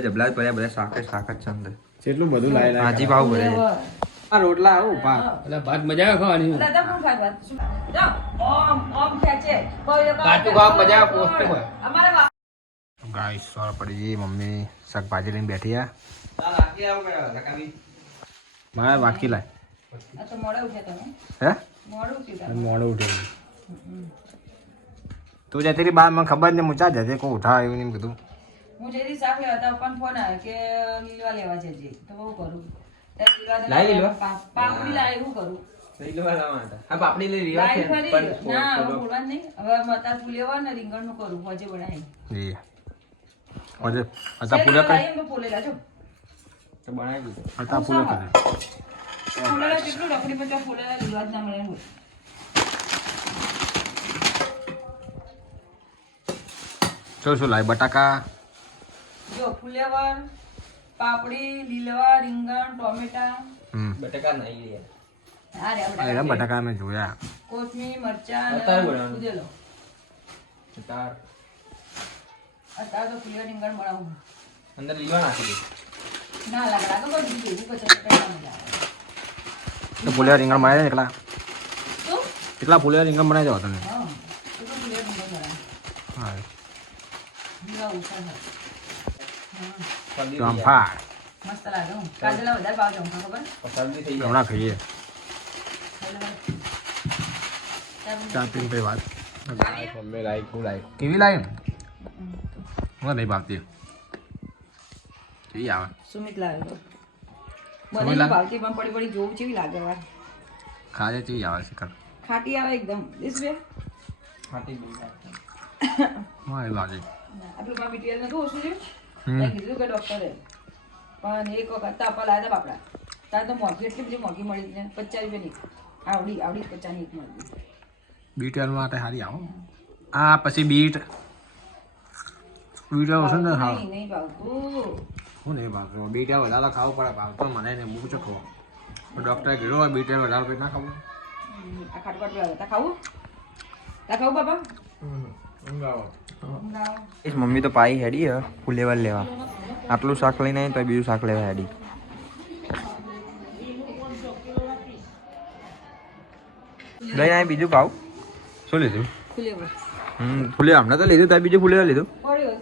જબલા જ પડ્યા બધા શાક જ શાક જ છે કેટલું બધું લાય લાય હાજી ભાવ ભરે. આ રોટલા આવું પા એટલે ભાત મજા આવે ખાવાની દાદા પણ ખાય ભાત? શું? ઓમ, ઓમ ખેંચે. કાચું ખાવા મજા આવે, પોસ્ટ હોય. અમારે ગાઈસ સોર પડી ગઈ. મમ્મી શાકભાજી લઈને બેઠી આ. મારે વાટકી લાય. આ તો મોડા ઉઠ્યા તમે. હે? મોડું ઉઠ્યું તમે. મોડું ઉઠેલું તું જતી બાર મને ખબર જ નહીં હું ચા જતી કોઈ ઉઠા એવું નહીં કીધું. હું જયદી શાક હતા પણ ફોન આવે કે લીલવા લેવા જજે. તો બહુ કરું. લાઈ લીલવા? પાપડી લઈ લાવી ખરી? ના બોલવાનું નહીં. હવે મતા ફૂલેવા ને રીંગણનું કરું હોજે બનાવી જી આજે હતા પૂરા કરી. ફૂલેલા છો હતા પૂરા કરી. ફૂલેલા કેટલું રખડી પણ ત્યાં ફૂલેલા લીલવા જ ના મળે હોય. શું શું લાય બટાકા. જો ફુલેવર પાપડી લીલવા રીંગણ ટોમેટા. બટાકા નહીં આ રે બટાકા મેં જોયા. કોથમીર મરચાં અત્યારે અને બનાવવાનું. કુદેલો તાર અત્યારે તો ફુલેવર રીંગણ બનાવું અંદર લીવા નાખી દે. ના લાગે લાગે બધું ભેગું કચરો કચરો તો ફૂલિયા રીંગણ બનાવી દે એકલા. કેટલા ફૂલિયા રીંગણ બનાવી જાવ તમે. હા તો તો ફુલેવર રીંગણ બનાવે. હા. જીવા ઉછા છે હા ચોંફા મસ્ત લાગે હું. કાજલા વધારે ભાવ ચંપા ખબર? હમણાં ખાઈએ. ચા પીને કઈ વાત. મમ્મી લાઈક હું લાઈક. કેવી લાગે મને નહીં ભાવતી. કેવી આવે? સુમિત લાગે તો સુમિત ભાવતી પણ પડી પડી જોવું કેવી લાગે વાર. ખાજે કેવી આવે છે કર ખાટી આવે એકદમ. દિસ હા એ લાગે. આપણું મીટિયર નતું ઓછું છે કીધું કે ડોક્ટરે પણ એક વખત તાપા લાવ્યા હતા બાપડા. ત્યારે તો મોંઘી એટલી બધી મોંઘી મળી ને. પચાસ રૂપિયાની આવડી આવડી પચાસની એક મળી બીટ માટે સારી આવો. આ પછી બીટ. બીટ આવશે ને હા. નહીં નહીં ભાવતું. હું નહીં ભાવતું. બીટ વધારે ખાવું પડે. ભાવતો મને નહીં છો ખાવો ડૉક્ટરે કીધું હોય બીટ વધારે ના ખાવું. આ ખાટપાટ લાવે તા. ખાવું? તા ખાવું બાપા. મમ્મી તો પાઈ હેડી હે ફુલેવર લેવા. આટલું શાક લઈને આવી તો બીજું શાક લેવા હેડી. લઈને આવી બીજું ભાવ શું લીધું? ફુલેવર. હમ ફુલે હમણાં તો લીધું ત્યાં બીજું ફુલેવર લીધું. પડ્યો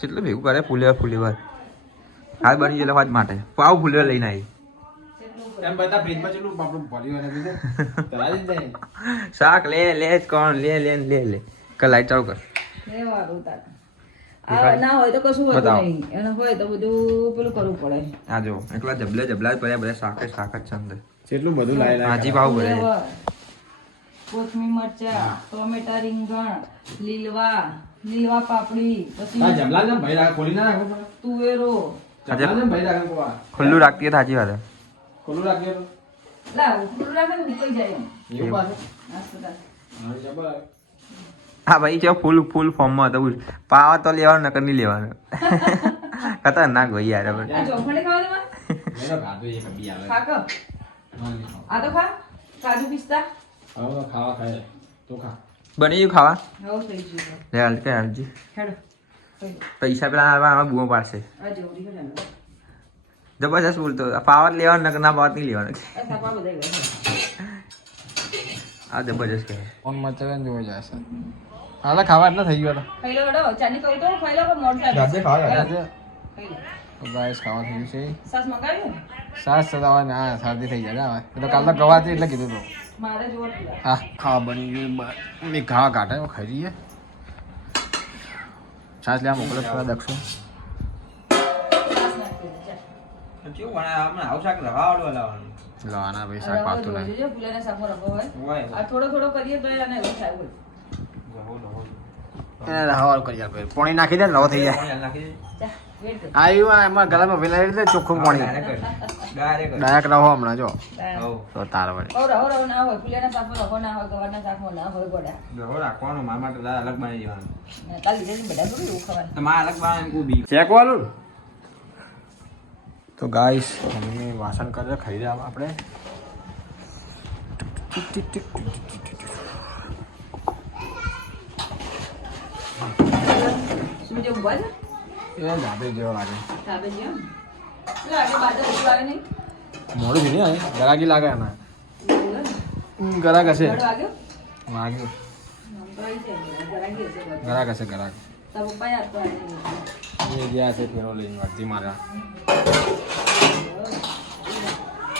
કેટલું ભેગું કરે? ફુલેવર ફુલેવર. હાલ બની ગયેલો વાત માટે. પાવ ફુલેવર લઈને આવી એમ બધા ફ્રીજમાં ચેટલું આપણું ભર્યું એને કીધું તરાજી જાય. શાક લે લે કોણ? લે લે લે લે. લાઈટ ચાલુ કર. લેવાનું તાર. ના હોય તો કશું હોતું નહીં. અને હોય તો બધું પેલું કરવું પડે. આ જો એકલા જબલા જબલા જ પડ્યા બધા શાક જ શાક જ છે અંદર. બધું લાય લાય હાજી ભાવ ભરે કોથમી મરચા ટોમેટા રીંગણ લીલવા લીલવા પાપડી આ પછી જમલા ને ભાઈ રાખ ખોલી ના રાખો તુવેરો. જમલા ને ભાઈ રાખો ખુલ્લું રાખતી હોય તો વાત છે. ખોલું રાખજો. લાવ ખુલ્લું રાખે ને ઉકળી જાય એવું પાછું હા જબર. હા ભાઈ છે ફૂલ ફૂલ ફોર્મમાં હતો. પાવા તો લેવાનું નકર નહીં લેવાનું. ખતરનાક ભાઈ યાર હવે. આ તો આવે. ખા કાજુ પિસ્તા. હવે ખાવા ખાય. તો ખા. બની ગયું ખાવા? લે હાલ કે હાલજી. હેડો. પૈસા પેલા આમાં બુઓ પાડશે. જબરજસ્ત બોલતો પાવર લેવાનો નકર ના પાવર નહીં લેવાનો. આ જબરજસ્ત કહે ફોનમાં ચલે ને જોઈ જાય છે. હાલે ખાવા એટલે થઈ ગયો ખાઈ લો ચાની કહું તો ખાઈ લો મોડ થાય. ખાવા આજે ખાઈ લો. તો ગાઈસ ખાવા થયું છે. સાસ મંગાવ્યું? ને? સાસ હોય શરદી થઈ જાય ને હવે. તો કાલ તો ગવાતી એટલે કીધું તો. મારે જોર હા ખાવા બની ગયું. મેં ખાવા કાઢે ખાઈ રહીએ લેવા મોકલો થોડા દક્ષો. ચાલ. લો આના ભાઈ શાક પાકતું નહીં જોજો, ફુલાના શાકમાં રવો હોય. આ થોડો થોડો કરીએ તો એને એવું થાય બોલ. એને રહાવાળું કરી આપે પાણી નાખી દે રવો થઈ જાય. આવ્યું એમાં ગળામાં વેલા એટલે ચોખ્ખું પાણી ડાયરેક્ટ રહો હમણાં જો તો તાર વડે હો, રવો રવો ના હોય ફુલાના શાકમાં રવો ના હોય ગવારના શાકમાં ના હોય ગોડા રાખવાનું મારા માટે અલગ બનાવી દેવાનું લીધે બધા થોડું એવું ખવાય તમારે અલગ ઊભી શેકવાનું તો ગાઈસ મમ્મી વાસણ કરે ખાઈ રહ્યા આપણે શું જે ઊભા છે એ ધાબે જેવો લાગે ધાબે છે એમ? લે, આગળ બાજુ હજુ આવે નહીં મોડું છે ને ગરાકી લાગે એના બરાબર. હમ, ગરાક હશે દોઢ વાગ્યો? લાગ્યું આમ તો આવી છે, ગરાગી હશે બધું. એ ગયા છે ફેરો લઈને વર્ધી માર્યા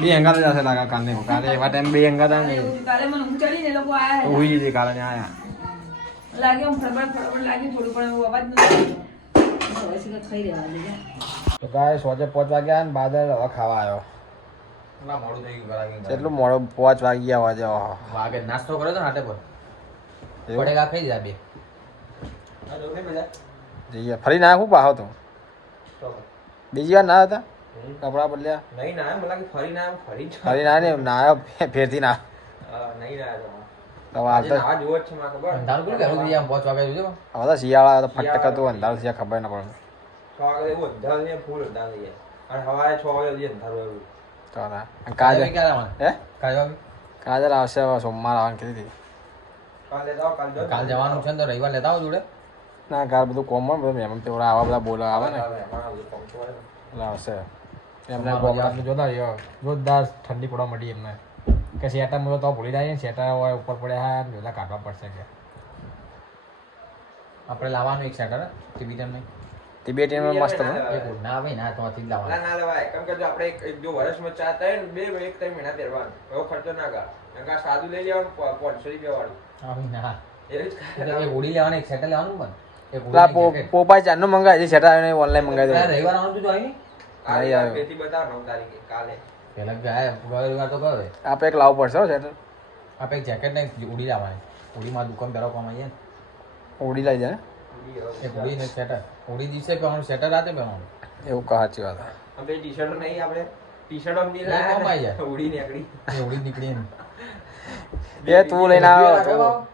બે અંગાત જ હશે લાગે કાલે કાલે એવા ટાઈમ બે અંગાત આવે ને. ઉઈ જતી કાલે ને આયા. લાગે હું ફડફડ ફડફડ લાગ્યું થોડું પણ એવું અવાજ ખાઈ રહેવા તો કાલે સોજે પાંચ વાગ્યા ને બાદર હવે ખાવા આવ્યો કેટલા મોડું થઈ ગયું ગરાગી એટલું મોડો પાંચ વાગ્યા વાજે ઓહો. વાગે નાસ્તો કર્યો તો હાટે પર? પડેગા ખાઈ જા બે. જઈએ ફરી ના ખૂબ પાહો તો. બીજી વાર ના હતા કપડા બદલ્યા? નહીં ના મને લાગે ફરી ના ફરી ફરી ના ને ના આવ્યો ફેરથી ના નહીં ના તો હાલ તો આ જોવો છે મને ખબર. અંધારું કેટલું કહેલું આમ પાંચ વાગે જોજો હવે તો શિયાળા તો ફટક અંધારું થયા ખબર ના પડે. છ વાગે એવું અંધારું છે ફૂલ અંધારું થઈ અને સવારે છ વાગે સુધી અંધારું એવું. તો હતા. કાજલ? હે? કાલે કાજલ આવશે હવે સોમવાર આવવાનું કીધી હતી. કાલે જવાનું છે ને તો રવિવાર લેતા આવો જોડે. ના કાલ બધું કોમ બધું એમ પેલા આવા બધા બોલા આવે ને. એટલે આવશે. એમને કોમન જોતા રહ્યો જોરદાર ઠંડી પડવા મળી એમને. કે શેટા મુજબ તો ભૂલી જાય ને શેટા હોય ઉપર પડ્યા હા જોતા કાઢવા પડશે કે. આપણે લાવવાનું એક શેટર તિબેટન નહીં તિબેટીમાં મસ્ત ના આવે ના તો જ ના લાવવાનું. ના લેવાય કેમ કે જો આપણે એક જો વર્ષમાં ચાર થાય ને બે એક ત્રણ મહિના પહેરવાનું. એવો ખર્ચો ના કર. સાદું લઈ લેવાનું પાંચસો રૂપિયા વાળું. આવી ના. એ જ ઉડી લેવાનું એક સેટર લેવાનું પણ. પેલા. પોપાઈ ચારનું મંગાવી છે શેટા આવીને ઓનલાઈન મંગાવી પેલા દઉં રવિવાર આવવાનું તું આવી? કાલે નહીં આવ્યો. પેથી નવ તારીખે કાલે. પેલા ગયા રવિવાર તો ગયો આપણે એક લાવવું પડશે હો શેટર આપણે એક જેકેટ નહીં ઉડી લાવવાની. ઉડીમાં દુકાન પહેરો કામ આવીએ ને. ઉડી લઈ જાય એક ઉડી ને સેટર ઉડી દિવસે પહેરવાનું સેટર રાતે પહેરવાનું. એવું કહા સાચી વાત. આપણે ટી શર્ટ નહીં આપણે ટી શર્ટ અમને નહીં ઉડી નીકળી. એ ઉડી નીકળી એ તું લઈને આવ્યો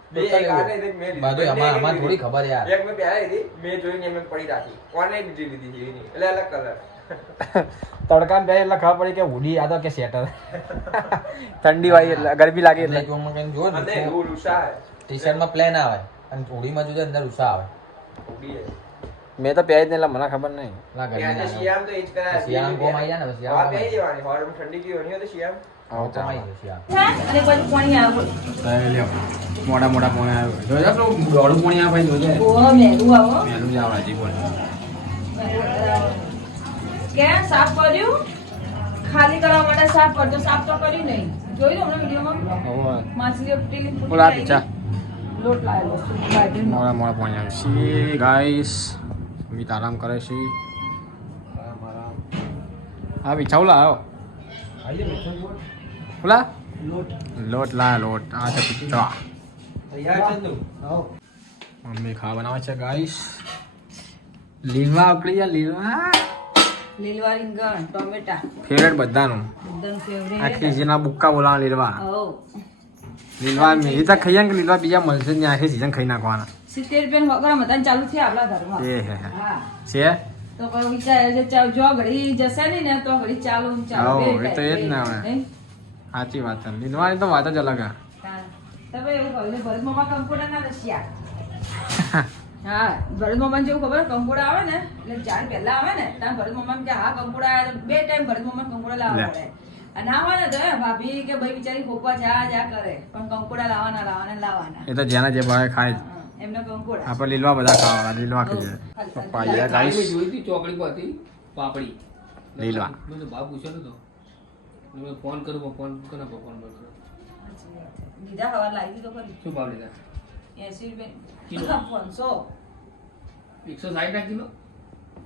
થોડી ખબર યાર. એક મેં પહેરાવી હતી મેં જોઈને એમ પડી રાખી. ઓનલાઈન બીજી લીધી છે એની. એટલે અલગ કલર તડકા બે એટલે ખબર પડી કે આ તો કે શેટર ઠંડી વાય એટલે ગરમી લાગે એટલે એટલે. જોવામાં કંઈ અને ને ટી શર્ટમાં પ્લેન આવે. અને ઉડીમાં જોજો અંદર ઉષા આવે. મેં તો પહેરી જ નહીં એટલે મને ખબર નહીં. શિયામ તો એ જ કરાય. આવી જાય ને, પહેરી દેવાની. ઠંડી કેવી હોય તો શિયાળામાં. જાય મોડા મોડા પોણે આવ્યો જોજો પેલું દોડું પોણી આવે ભાઈ જોજે. મેલું આવો. મેલું જ આવે હજી બોલ ક્યાં સાફ કર્યું? ખાલી કરવા માટે સાફ કરતો સાફ તો કર્યું નહીં. જોયું હમણાં વિડીયોમાં. માછલીઓ તૂટેલી બોલા જાય. લોટ લાવેલો મોડા મોડા પોણી આવે. C guys? મીત આરામ કરે છે. હા આવ્યો બોલા? લોટ. લા લોટ. આ છે પિત્તા તૈયાર ચંદુ તું? મમ્મી ખાવા બનાવે છે ગાઈસ લીલવા ઉકળી લીલવા. લીલવા રીંગણ ટોમેટા. ફેવરેટ બધાનું. એકદમ ફેવરેટ આખી જેના બુક્કા બોલાવા લીલવા. લીલવા મેરી તો ખાઈએ કે લીલવા બીજા મળશે ને આખી સીઝન ખાઈ નાખવાના. સિત્તેર રૂપિયા વગર મતાન ચાલુ થયા આપણા ઘરમાં. એ હે હે. છે? તો કોઈ વિચારે છે જો ઘડી જશે ને તો ઘડી ચાલુ ચાલુ એ તો એ જ ના. નહીં? સાચી વાત છે. લીલવાની તો વાત જ અલગ હા. તમે એવું કહ્યું ભરત મામા કંકોડા ના રશિયા હા ભરત મામા જેવું ખબર કંકોડા આવે ને એટલે ચાર પહેલા આવે ને ત્યાં ભરત મામા કે હા કંકોડા આવે બે ટાઈમ ભરત મામા કંકોડા લાવવા પડે. અને ના ને તો ભાભી કે ભાઈ બિચારી ખોપા જા જા કરે. પણ કંકોડા લાવવાના લાવવાના લાવવાના. એ તો જેના જે ભાવે ખાય એમને કંકોડા. આપણે લીલવા બધા ખાવાના લીલવા ખાઈએ. પપ્પા યાર ગાઈસ મેં જોઈ હતી પાપડી. લીલવા. મેં ભાવ પૂછ્યો નતો. મેં ફોન કરું ફોન કરો પર ફોન કરો. લીધા હવા લાવી તો ખરી. શું ભાવ લીધા? એસી કિલો? રૂપિયા પાંચસો. એકસો સાઠ ના કિલો?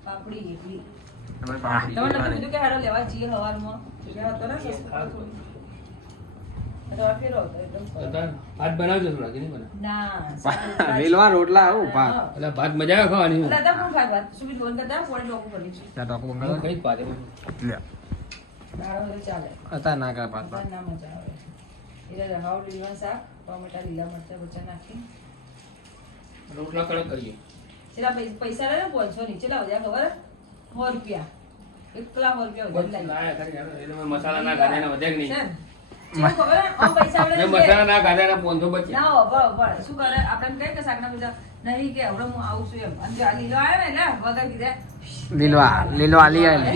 પાપડી એટલી. તમે પાપડી તમે કે હારો લેવા જઈએ હવારમાં. હતો ને સસ્તો. ભાત બનાવજો થોડા કે નહીં બનાવ? ના રોટલા આવું ભાત એટલે ભાત મજા આવે ખાવાની. દાદા કોણ ખાય ભાત? શું બી ફોન કરતા? પોણી ડોકું છે. ભાત. લે. દાડો બધો ચાલે. ના મજા આવે. એટલે રહાવ લીલા શાક ટોમેટા લીલા મરચા બચા નાખી. રોટલા કડક કરીએ. ચેલા પૈસા લે ને પાંચસો ની ચેલા વધ્યા ખબર સો રૂપિયા. એકલા સો રૂપિયા યાર. મસાલા ના એના વધે કે નહીં? મસાલા ના એના 500 બચ્યા. ના, ઊભા, ઊભા. શું કરે? આપણે કઈ કે શાકના પૈસા નહીં કે હમણાં હું આવું છું એમ. અને લીલો આવ્યો ને એટલે વગર કીધે લીલવા લઈ આય લે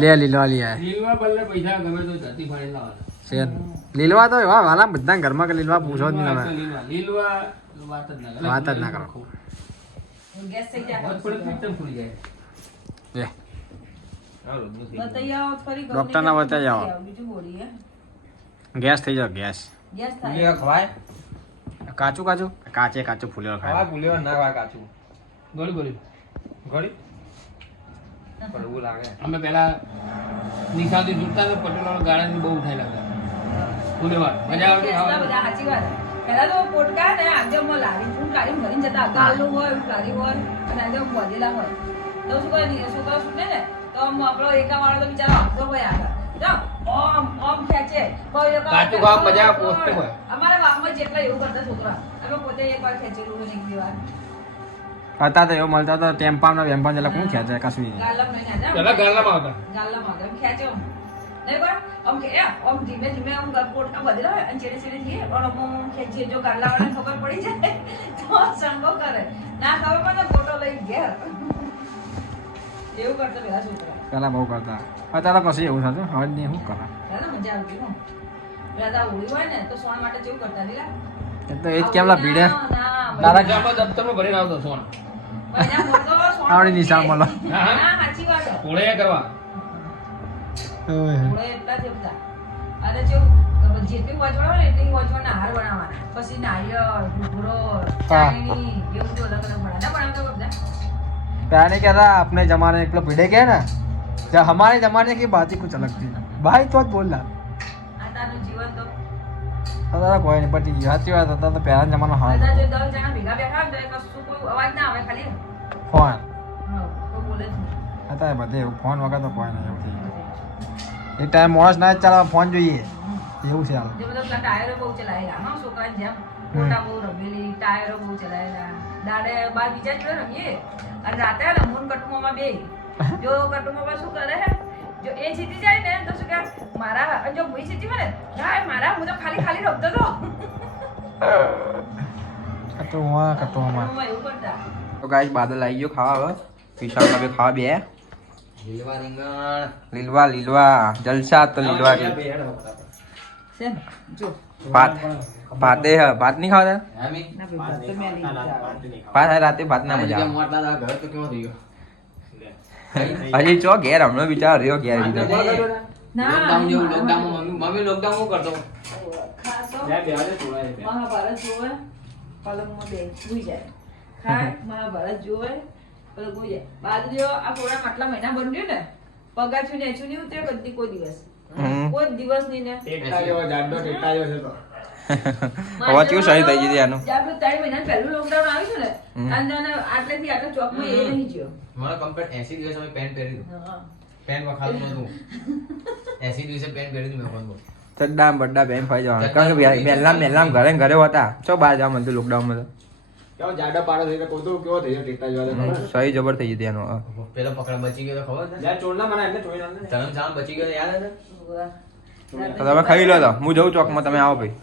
લે લીલવા લઈ આય. લીલવા બદલે પૈસા ગમે તો ફાડી લીલવા તો એવા વાલા બધા ઘરમાં કે લીલવા પૂછો જ નહીં તમે. લીલવા. લીલવા વાત જ ના કરો. વાત જ ના ગેસ થઈ જાય. લે. આવો. ગેસ થઈ જાવ ગેસ. ગેસ થાય. ખવાય. કાચું કાચું? કાચે કાચું ફૂલેલો ખાય. ગુલેવા ના ખવાય કાચું. ગળી ગળી. ગળી? પડવું લાગે. અમે પેલા નિશાળથી જૂટતા તો પટેલો ગાળાની બહુ ઉઠાઈ લાગે. ફૂલેવા. મજા આવતી ગેસના બધા સાચી વાત. પેલા તો પોટકા ને આગળમાં લાવી ફૂલ કાઢી ભરીને જતા. ગાલું હોય કાઢી હોય અને આજે વધેલા હોય. તો શું કરે ને છોકરા છૂટે ને? તો આપણો એકા વાળો તો બિચારો આપતો હોય આગળ જો, ઓમ ઓમ ખેંચે કોઈ એકા કાચું ગામ મજા પોસ્ટ હોય. અમારા ગામમાં જેટલા એવું કરતા છોકરા અમે પોતે એક વાર ખેંચેલું હોય ને એક દીવાર હતા તો એવું મળતા તો ટેમ્પામ ના વેમ્પામ જેલા કોણ ખેંચે? કશું નહીં. ગાલમ નહીં ખેંચે. પેલા ગાલમ આવતા. ગાલમ આવતા. ખેંચે નહીં પણ આમ કે એ, આમ ધીમે ધીમે આમ પોટકા વધેલા હોય અને ચેડે ચેડે જઈએ અને આમ આમ ખેંચીએ. જો ગાલાવાળાને ખબર પડી જાય તો સંગો કરે. ના ખબર પડે ફોટો લઈ ઘેર. એવું કરતો પેલા છોકરા. પેલા બહુ કરતા. અત્યારે પછી એવું થતું હવે નહીં શું કરે ભીડે? પછી નારિયેળ કહેતા આપણે જમાને એકલો ભીડે કહે ને? जब हमारे जमाने की बात ही कुछ अलग थी भाई तो बोल रहा આ તારું જીવન તો હતા કોઈ નહીં પટી ગયું સાચી વાત હતા તો પહેલા જમાનો બધા હાલ જો દસ જણા ભેગા બેઠા હોય ને તો કશું કોઈ અવાજ ના આવે ખાલી ફોન હા, કોઈ બોલે જ નહીં હતા બધે એવું ફોન વગર તો કોઈ નહીં એવું થઈ ગયું એક ટાઈમ માણસ ના જ ચાલે ફોન જોઈએ એવું છે હાલ જે બધા પેલા ટાયરો બહુ ચલાયેલા હા છોકરાની જેમ મોટા બહુ રમેલી ટાયરો બહુ ચલાયેલા દાડે બાર બીજા જોડે રમીએ અને રાતે રમવું કટુંબમાં બે જો કટુંબમાં શું કરે હે? જો એ જીતી જાય ને તો શું કે મારા જો હું જીતી મને ને ભાઈ મારા હું તો ખાલી ખાલી રમતો તો. કટો હા કટો માં કટુંબમાં એવું કરતા. તો ગાઈસ બાદલ આવી ગયો ખાવા હવે. વિશાલ ભાઈ ખાવા બે. લીલવા રીંગણ. લીલવા લીલવા જલસા તો લીલવા જો. ભાત ભાતે હ ભાત નહીં ભાઈ ભાત રાતે ભાત ના મજા મોટા ઘર તો કેવો થઈ ગયો? હજી ચો ઘેર હમણાં બિચાર રહ્યો ઘેર ના લોકડાઉન જેવું લોકડાઉન મમ્મી મમ્મી લોકડાઉન હું કરતો? મહાભારત જોવે પલંગમાં બે સુઈ જાય. ખાય મહાભારત જોવે પલંગ સુઈ જાય. બાજરીઓ આ થોડા આટલા મહિના બન્યું ને પગાર છું ને છું નહીં ઉતરે બધી કોઈ દિવસ. કોઈ દિવસ નહીં ને. ટેટા જેવો જાડો ટેટા જેવો છે તો. કેવું શરીર થઈ ગયું આનું જે ત્રણ મહિના પહેલું લોકડાઉન આવ્યું છે ને અને આટલેથી આટલા ચોકમાં એ નહીં ગયો. મને કમ્પ્લીટ 80 દિવસ અમે પેન્ટ પહેરી દો પેન વખાતું નહોતું. 80 દિવસે પેન પહેરી દીધું મેં પણ ચડ્ડા બડ્ડા બેન ફાઈ જવાનું. કારણ કે પહેલા પહેલા ઘરે ઘરે હતા. ચો બહાર જવા મળતું લોકડાઉનમાં તો. કેવો જાડો પાડો થઈ ગયો. કોતો કેવો થઈ ગયો ટેટા જવા સહી જબર થઈ ગઈ એનો પેલો પકડ બચી ગયો તો ખબર છે? યાર ચોરના મને એટલે જોઈ ના. ચલણ જામ બચી ગયો તો યાદ છે તમે ખાઈ લો તો. હું જઉં ચોકમાં તમે આવો ભાઈ.